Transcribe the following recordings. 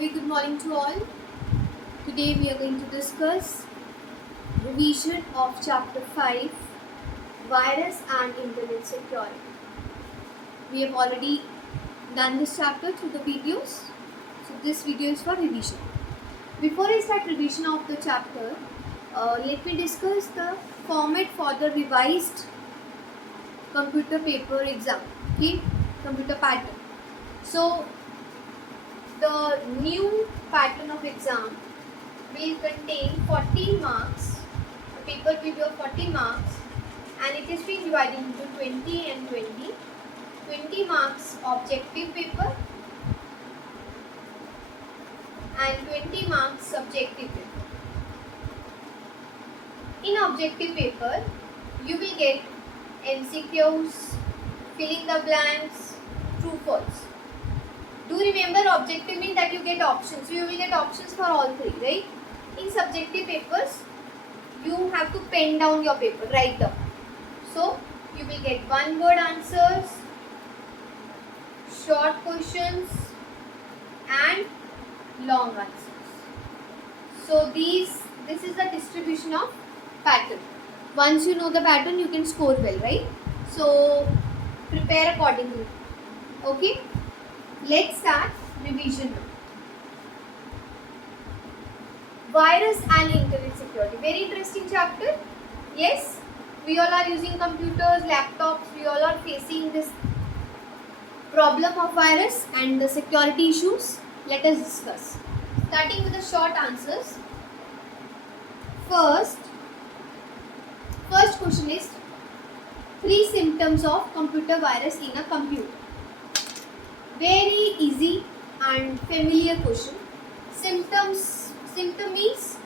very good morning to all. Today we are going to discuss revision of Chapter 5, Virus and Internet Security. We have already done this chapter through the videos, so this video is for revision. Before I start revision of the chapter, let me discuss the format for the revised computer paper exam, okay, computer pattern. So the new pattern of exam will contain 40 marks. The paper will be of 40 marks and it is being divided into 20 and 20. 20 marks objective paper and 20 marks subjective paper. In objective paper, you will get MCQs, filling the blanks, true false. Do remember, objective means that you get options. So you will get options for all three, right? In subjective papers, you have to pen down your paper, write down. So you will get one word answers, short questions and long answers. So this is the distribution of pattern. Once you know the pattern, you can score well, right? So prepare accordingly. Okay, let's start revision now. Virus and Internet Security. Very interesting chapter. Yes, we all are using computers, laptops. We all are facing this problem of virus and the security issues. Let us discuss. Starting with the short answers. First question is 3 symptoms of computer virus in a computer. Very easy and familiar question. Symptom means,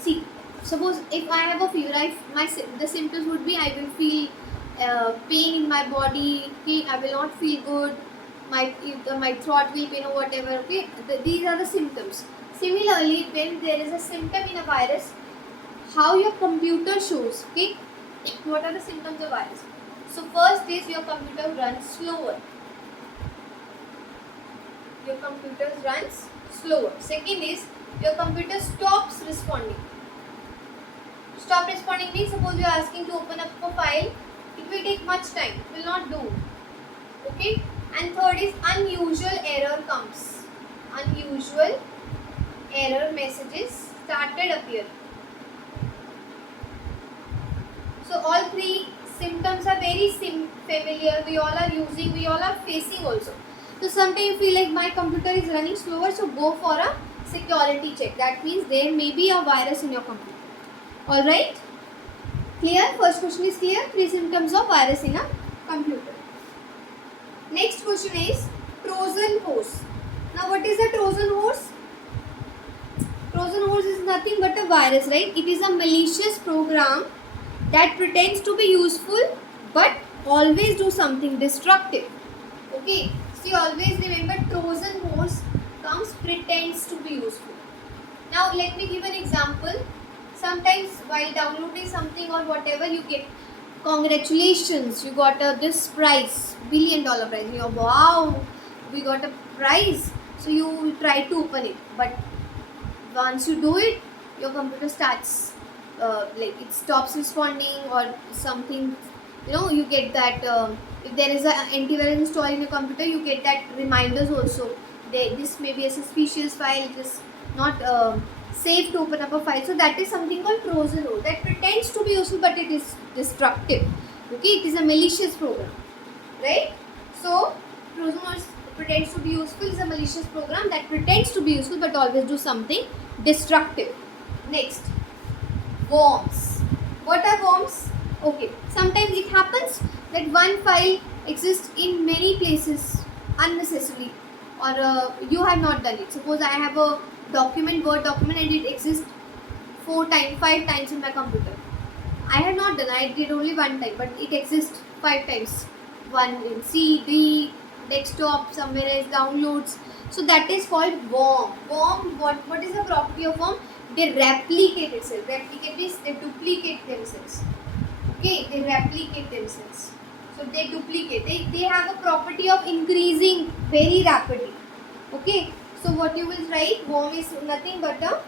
see, suppose if I have a fever, the symptoms would be I will feel pain in my body. Okay, I will not feel good. My throat will pain or whatever. Okay, these are the symptoms. Similarly, when there is a symptom in a virus, how your computer shows. Okay, what are the symptoms of virus? So first is your computer runs slower. Your computer runs slower. Second is your computer stops responding. Stop responding means suppose you are asking to open up a file, it will take much time, it will not do. Okay. And third is unusual error comes. Unusual error messages started appearing. So all three symptoms are very familiar. We all are using, we all are facing also. So sometimes you feel like my computer is running slower, so go for a security check. That means there may be a virus in your computer. Alright? Clear? First question is clear. 3 symptoms of virus in a computer. Next question is Trojan horse. Now what is a Trojan horse? Trojan horse is nothing but a virus, right? It is a malicious program that pretends to be useful but always do something destructive. Okay. See, always remember Trojan horse pretends to be useful. Now let me give an example. Sometimes while downloading something or whatever, you get congratulations, you got this prize, $1 billion prize. You go, wow, we got a prize. So you try to open it, but once you do it, your computer starts like it stops responding or something. You know, you get that if there is an antivirus installed in your computer, you get that reminders also. This may be a suspicious file, it is not safe to open up a file. So that is something called Trojan horse that pretends to be useful but it is destructive. Okay, it is a malicious program, right? So Trojan horse pretends to be useful is a malicious program that pretends to be useful but always do something destructive. Next, worms. What are worms? Okay, sometimes it happens that one file exists in many places unnecessarily, or you have not done it. Suppose I have a document, Word document, and it exists 5 times in my computer. I have not done, I did only one time, but it exists 5 times. One in C, D, desktop, somewhere else, downloads. So that is called worm. Worm, what is the property of worm? They replicate itself. Replicate means they duplicate themselves. Okay, they replicate themselves. So they duplicate. They have a property of increasing very rapidly. Okay, so what you will write, worm is nothing but a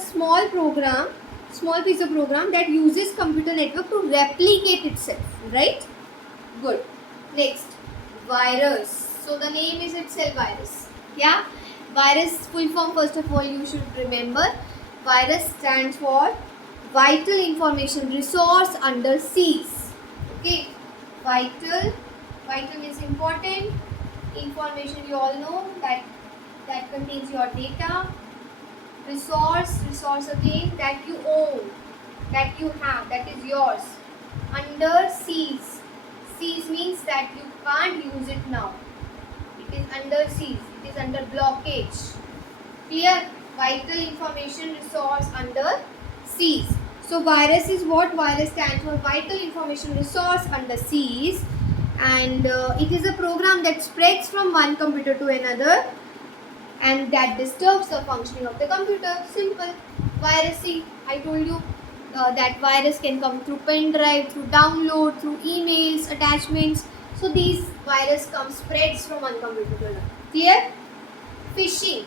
small program, small piece of program that uses computer network to replicate itself, right? Good. Next, virus. So the name is itself virus. Yeah, virus full form, first of all you should remember. Virus stands for vital information resource under siege. Okay, vital is important information, you all know that contains your data. Resource again, that you own, that you have, that is yours. Under siege means that you can't use it now, it is under siege, it is under blockage. Clear? Vital information resource under siege. So virus is what? Virus stands for vital information resource under siege, and it is a program that spreads from one computer to another and that disturbs the functioning of the computer. Simple. Virus, see, I told you that virus can come through pen drive, through download, through emails, attachments. So these virus spreads from one computer to another. Clear? Phishing.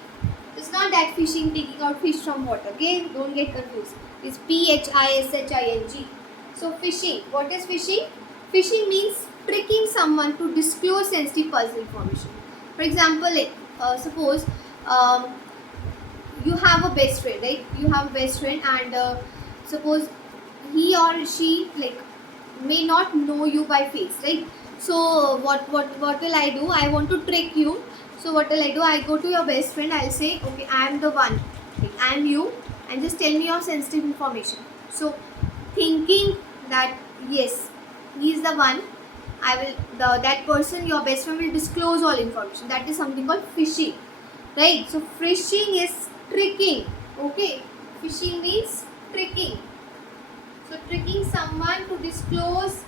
It's not that fishing, taking out fish from water. Okay, don't get confused. It's phishing. So phishing. What is phishing? Phishing means tricking someone to disclose sensitive personal information. For example, suppose you have a best friend, right? You have a best friend, and suppose he or she may not know you by face, right? So what will I do? I want to trick you. So what will I do? I go to your best friend. I'll say, okay, I am the one. I am you, and just tell me your sensitive information. So thinking that yes, he is the one, that person, your best friend, will disclose all information. That is something called phishing, right? So phishing is tricking. Okay, phishing means tricking. So tricking someone to disclose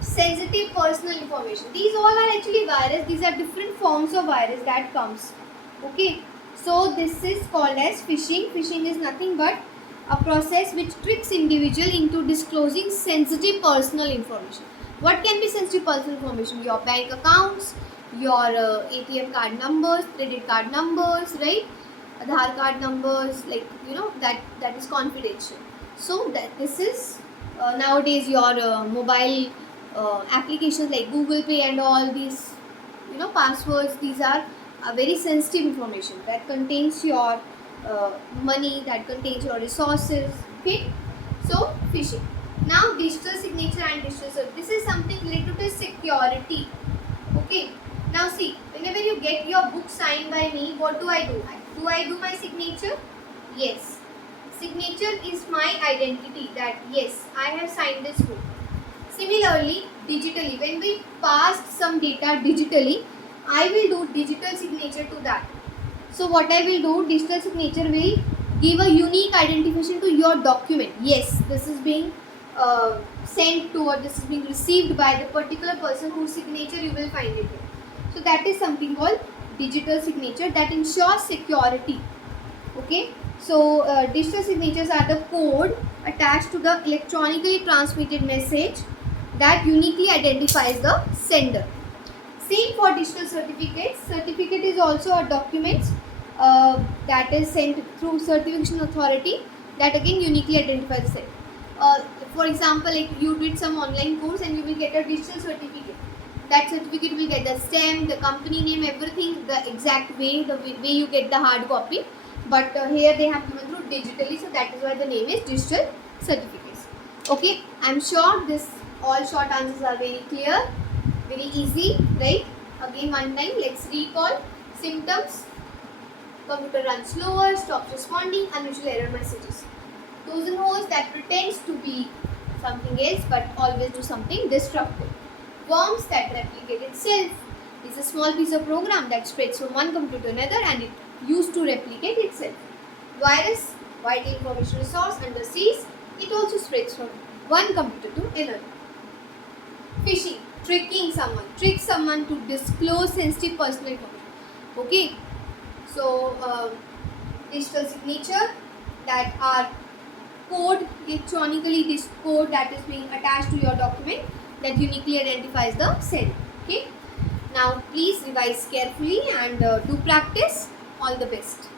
sensitive personal information. These all are actually virus. These are different forms of virus that comes. Okay, so this is called as phishing. Phishing is nothing but a process which tricks individual into disclosing sensitive personal information. What can be sensitive personal information? Your bank accounts, your ATM card numbers, credit card numbers, right? Aadhaar card numbers, that is confidential. So this is nowadays your mobile applications like Google Pay and all these, passwords. These are very sensitive information that contains your money, that contains your resources. Okay, so phishing. Now digital signature and digital service. This is something related to security. Okay. Now see, whenever you get your book signed by me, what do I do? Do I do my signature? Yes. Signature is my identity that yes, I have signed this book. Similarly, digitally, when we passed some data digitally, I will do digital signature to that. So what I will do, digital signature will give a unique identification to your document. Yes, this is being sent to, or this is being received by the particular person whose signature you will find it here. So that is something called digital signature that ensures security. Okay, so digital signatures are the code attached to the electronically transmitted message that uniquely identifies the sender. Same for digital certificates. Certificate is also a document that is sent through certification authority that again uniquely identifies the sender. For example, like you did some online course and you will get a digital certificate. That certificate will get the stamp, the company name, everything the exact way, the way you get the hard copy. But here they have given through digitally, so that is why the name is digital certificates. Okay, I am sure this all short answers are very clear, very easy, right? Again one time, let's recall symptoms. Computer runs slower, stops responding, unusual error messages. Trojan horse that pretends to be something else but always do something destructive. Worms that replicate itself. It's a small piece of program that spreads from one computer to another and it used to replicate itself. Virus, vital information resource under siege, it also spreads from one computer to another. Phishing, tricking someone, trick someone to disclose sensitive personal information. Okay, so digital signature, that are code, electronically this code that is being attached to your document that uniquely identifies the sender. Okay, Now please revise carefully and do practice. All the best.